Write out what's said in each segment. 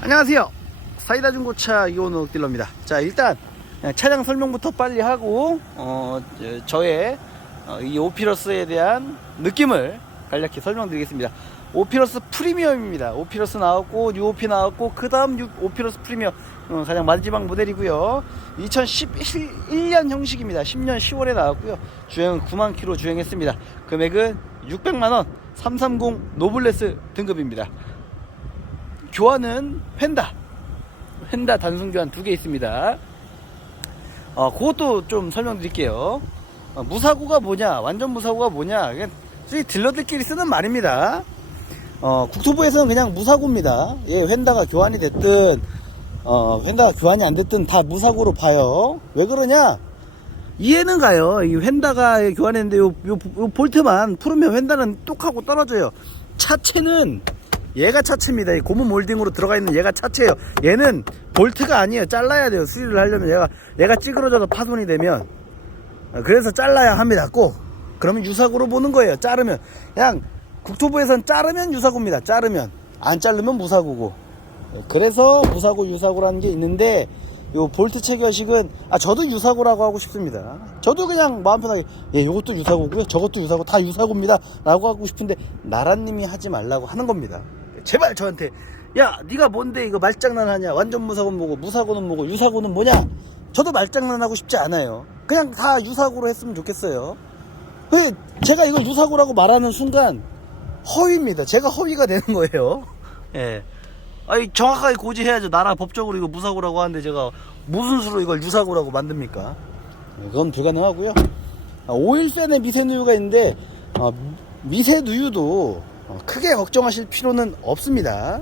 안녕하세요. 사이다 중고차 이온호 딜러입니다. 자, 일단 차량 설명부터 빨리 하고 어, 저- 저의 어, 이 오피러스에 대한 느낌을 간략히 설명드리겠습니다. 오피러스 프리미엄입니다. 오피러스 나왔고 뉴오피 나왔고 그 다음 오피러스 프리미엄 어, 가장 마지막 모델이고요. 2011년 형식입니다. 10년 10월에 나왔고요. 주행은 9만 킬로 주행했습니다. 금액은 600만 원. 330 노블레스 등급입니다. 교환은 펜다. 펜다 단순 교환 두 개 있습니다. 어, 그것도 좀 설명드릴게요. 어, 무사고가 뭐냐, 완전 무사고가 뭐냐, 그냥 딜러들끼리 쓰는 말입니다. 어, 국토부에서는 그냥 무사고입니다. 예, 펜다가 교환이 됐든, 어, 펜다가 교환이 안 됐든 다 무사고로 봐요. 왜 그러냐? 이해는 가요. 이 펜다가 교환했는데 요, 요, 요 볼트만 풀으면 펜다는 똑하고 떨어져요. 차체는 얘가 차체입니다. 이 고무 몰딩으로 들어가 있는 얘가 차체예요. 얘는 볼트가 아니에요. 잘라야 돼요. 수리를 하려면 얘가 얘가 찌그러져서 파손이 되면 어, 그래서 잘라야 합니다. 꼭 그러면 유사고로 보는 거예요. 자르면 그냥 국토부에선 자르면 유사고입니다. 자르면 안 자르면 무사고고 어, 그래서 무사고 유사고라는 게 있는데 요 볼트 체결식은 아 저도 유사고라고 하고 싶습니다. 저도 그냥 마음 편하게 예 요것도 유사고고요. 저것도 유사고 다 유사고입니다. 라고 하고 싶은데 나라님이 하지 말라고 하는 겁니다. 제발 저한테 야 네가 뭔데 이거 말장난 하냐 완전 무사고는 뭐고 무사고는 뭐고 유사고는 뭐냐 저도 말장난하고 싶지 않아요. 그냥 다 유사고로 했으면 좋겠어요. 그 제가 이걸 유사고라고 말하는 순간 허위입니다. 제가 허위가 되는 거예요. 예. 아니 정확하게 고지해야죠. 나라 법적으로 이거 무사고라고 하는데 제가 무슨 수로 이걸 유사고라고 만듭니까? 그건 불가능하고요. 아, 오일팬에 미세누유가 있는데 어, 미세누유도 어, 크게 걱정하실 필요는 없습니다.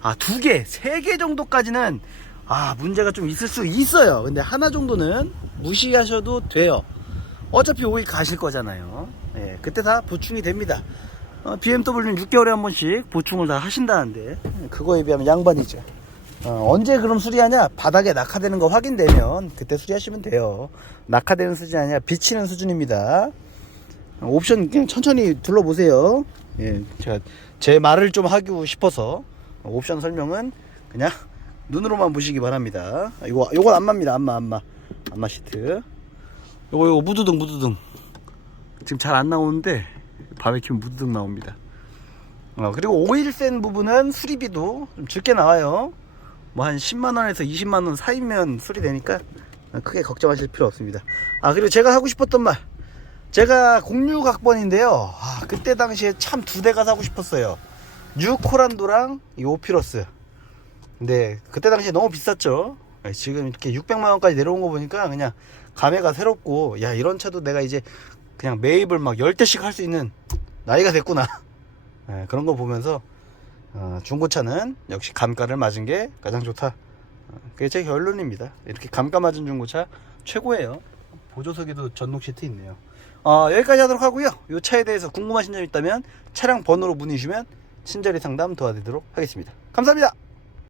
아, 두 개, 세 개 정도까지는 아, 문제가 좀 있을 수 있어요. 근데 하나 정도는 무시하셔도 돼요. 어차피 오일 가실 거잖아요. 예, 그때 다 보충이 됩니다. 어, BMW는 6개월에 한 번씩 보충을 다 하신다는데 그거에 비하면 양반이죠. 어, 언제 그럼 수리하냐? 바닥에 낙하되는 거 확인되면 그때 수리하시면 돼요. 낙하되는 수준이 아니라 비치는 수준입니다. 어, 옵션 그냥 천천히 둘러보세요. 예, 제가 제 말을 좀 하고 싶어서 어, 옵션 설명은 그냥 눈으로만 보시기 바랍니다. 아, 이거 요건 안마입니다. 안마 안마 안마 시트. 요거 요거 무드등 무드등 지금 잘 안 나오는데 밤에 키면 무드등 나옵니다. 어, 그리고 오일 센 부분은 수리비도 좀 적게 나와요. 뭐 한 10만 원에서 20만 원 사이면 수리되니까 크게 걱정하실 필요 없습니다. 아, 그리고 제가 하고 싶었던 말. 제가 06학번인데요. 아, 그때 당시에 참 두 대가 사고 싶었어요. 뉴 코란도랑 이 오피러스. 근데 그때 당시에 너무 비쌌죠. 예, 지금 이렇게 600만 원까지 내려온 거 보니까 그냥 감회가 새롭고, 야, 이런 차도 내가 이제 그냥 매입을 막 10대씩 할 수 있는 나이가 됐구나. 예, 그런 거 보면서 어, 중고차는 역시 감가를 맞은 게 가장 좋다. 어, 그게 제 결론입니다. 이렇게 감가 맞은 중고차 최고예요. 보조석에도 전동 시트 있네요. 어, 여기까지 하도록 하고요. 이 차에 대해서 궁금하신 점 있다면 차량 번호로 문의 주시면 친절히 상담 도와드리도록 하겠습니다. 감사합니다.